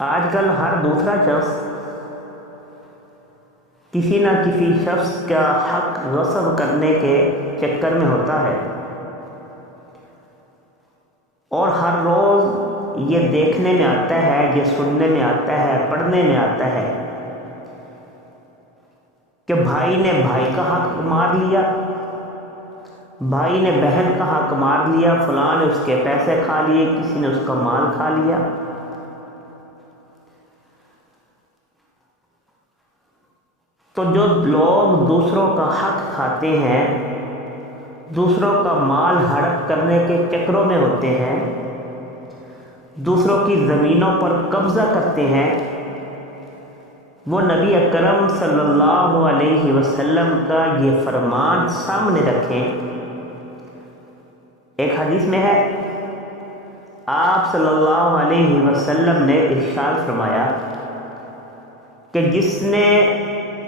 آج کل ہر دوسرا شخص کسی نہ کسی شخص کا حق غصب کرنے کے چکر میں ہوتا ہے، اور ہر روز یہ دیکھنے میں آتا ہے، یہ سننے میں آتا ہے، پڑھنے میں آتا ہے کہ بھائی نے بھائی کا حق مار لیا، بھائی نے بہن کا حق مار لیا، فلاں نے اس کے پیسے کھا لیے، کسی نے اس کا مال کھا لیا۔ تو جو لوگ دوسروں کا حق کھاتے ہیں، دوسروں کا مال ہڑپ کرنے کے چکروں میں ہوتے ہیں، دوسروں کی زمینوں پر قبضہ کرتے ہیں، وہ نبی اکرم صلی اللہ علیہ وسلم کا یہ فرمان سامنے رکھیں۔ ایک حدیث میں ہے، آپ صلی اللہ علیہ وسلم نے ارشاد فرمایا کہ جس نے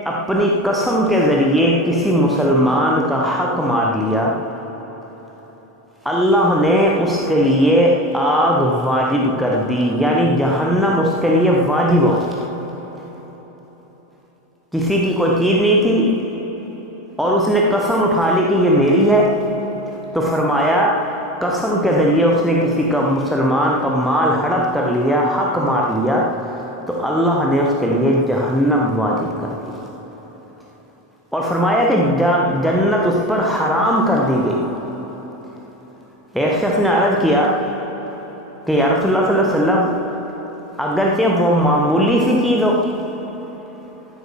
اپنی قسم کے ذریعے کسی مسلمان کا حق مار لیا، اللہ نے اس کے لیے آگ واجب کر دی، یعنی جہنم اس کے لیے واجب ہو۔ کسی کی کوئی چیز نہیں تھی اور اس نے قسم اٹھا لی کہ یہ میری ہے، تو فرمایا قسم کے ذریعے اس نے کسی کا مسلمان کا مال ہڑپ کر لیا، حق مار لیا، تو اللہ نے اس کے لیے جہنم واجب کر دی، اور فرمایا کہ جنت اس پر حرام کر دی گئی۔ ایک شخص نے عرض کیا کہ یا رسول اللہ صلی اللہ علیہ وسلم، اگرچہ وہ معمولی سی چیز ہو،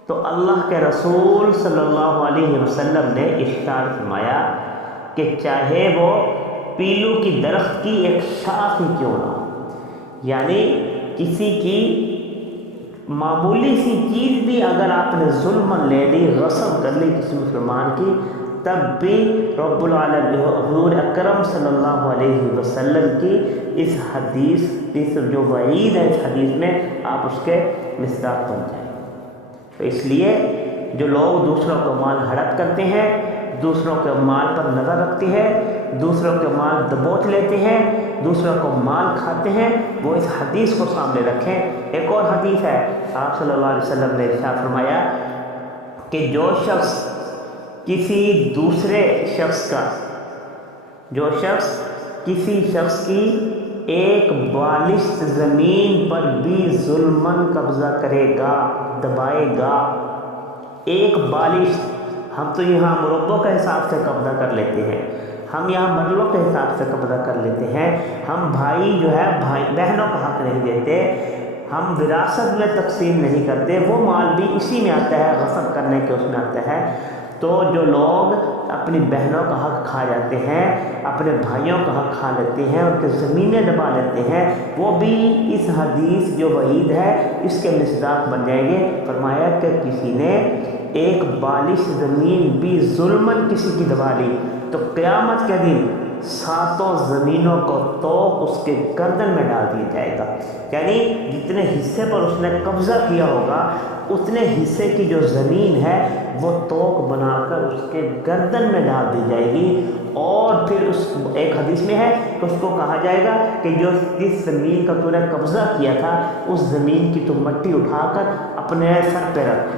تو اللہ کے رسول صلی اللہ علیہ وسلم نے ارشاد فرمایا کہ چاہے وہ پیلو کی درخت کی ایک شاخ ہی کیوں نہ ہو، یعنی کسی کی معمولی سی چیز بھی اگر آپ نے ظلم لے لی، غصب کر لی کسی مسلمان کی، تب بھی رب العالمین حضور اکرم صلی اللہ علیہ وسلم کی اس حدیث، اس جو وعید ہے اس حدیث میں، آپ اس کے مصداق بن جائیں۔ تو اس لیے جو لوگ دوسروں کا مال ہڑپ کرتے ہیں، دوسروں کے مال پر نظر رکھتے ہیں، دوسروں کے مال دبوچ لیتے ہیں، دوسروں کو مال کھاتے ہیں، وہ اس حدیث کو سامنے رکھیں۔ ایک اور حدیث ہے، آپ صلی اللہ علیہ وسلم نے ارشاد فرمایا کہ جو شخص کسی دوسرے شخص کا، جو شخص کسی شخص کی ایک بالشت زمین پر بھی ظلماً قبضہ کرے گا، دبائے گا، ایک بالشت، ہم تو یہاں مربوں کے حساب سے قبضہ کر لیتے ہیں، ہم یہاں مرلوں کے حساب سے قبضہ کر لیتے ہیں، ہم بھائی جو ہے بھائی بہنوں کا حق نہیں دیتے، ہم وراثت میں تقسیم نہیں کرتے، وہ مال بھی اسی میں آتا ہے، غصب کرنے کے اس میں آتا ہے۔ تو جو لوگ اپنی بہنوں کا حق کھا جاتے ہیں، اپنے بھائیوں کا حق کھا لیتے ہیں، ان کے زمینیں دبا لیتے ہیں، وہ بھی اس حدیث جو وعید ہے اس کے مصداق بن جائیں گے۔ فرمایا کہ کسی نے ایک بالش زمین بھی ظلماً کسی کی دبا لی، تو قیامت کے دن 7 زمینوں کو توق اس کے گردن میں ڈال دیا جائے گا، یعنی جتنے حصے پر اس نے قبضہ کیا ہوگا اتنے حصے کی جو زمین ہے وہ توق بنا کر اس کے گردن میں ڈال دی جائے گی، اور پھر اس ایک حدیث میں ہے کہ اس کو کہا جائے گا کہ جو اس زمین کا تو نے قبضہ کیا تھا، اس زمین کی تو مٹی اٹھا کر اپنے سر پہ رکھ۔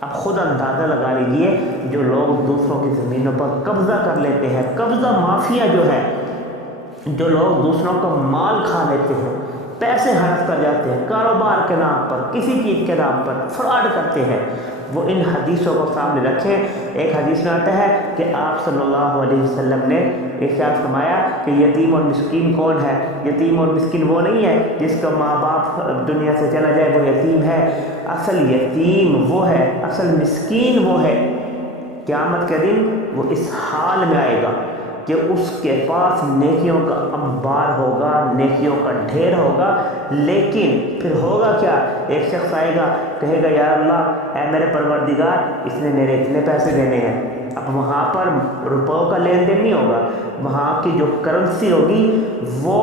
اب خود اندازہ لگا لیجئے، جو لوگ دوسروں کی زمینوں پر قبضہ کر لیتے ہیں، قبضہ مافیا جو ہے، جو لوگ دوسروں کا مال کھا لیتے ہیں، پیسے ہڑپ کر جاتے ہیں، کاروبار کے نام پر، کسی چیز کے نام پر فراڈ کرتے ہیں، وہ ان حدیثوں کو سامنے رکھیں۔ ایک حدیث میں آتا ہے کہ آپ صلی اللہ علیہ وسلم نے ارشاد فرمایا کہ یتیم اور مسکین کون ہے؟ یتیم اور مسکین وہ نہیں ہے جس کا ماں باپ دنیا سے چلا جائے وہ یتیم ہے، اصل یتیم وہ ہے، اصل مسکین وہ ہے، قیامت کے دن وہ اس حال میں آئے گا کہ اس کے پاس نیکیوں کا انبار ہوگا، نیکیوں کا ڈھیر ہوگا، لیکن پھر ہوگا کیا؟ ایک شخص آئے گا، کہے گا یا اللہ، اے میرے پروردگار، اس نے میرے اتنے پیسے دینے ہیں۔ اب وہاں پر روپوں کا لین دین نہیں ہوگا، وہاں کی جو کرنسی ہوگی وہ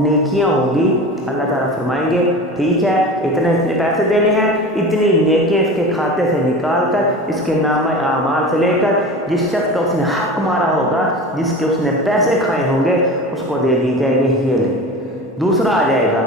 نیکیاں ہوگی۔ اللہ تعالیٰ فرمائیں گے ٹھیک ہے، اتنے پیسے دینے ہیں، اتنی نیکیاں اس کے کھاتے سے نکال کر، اس کے نامہ اعمال سے لے کر، جس شخص کا اس نے حق مارا ہوگا، جس کے اس نے پیسے کھائے ہوں گے، اس کو دے دی جائے گی، یہ لے۔ دوسرا آ جائے گا،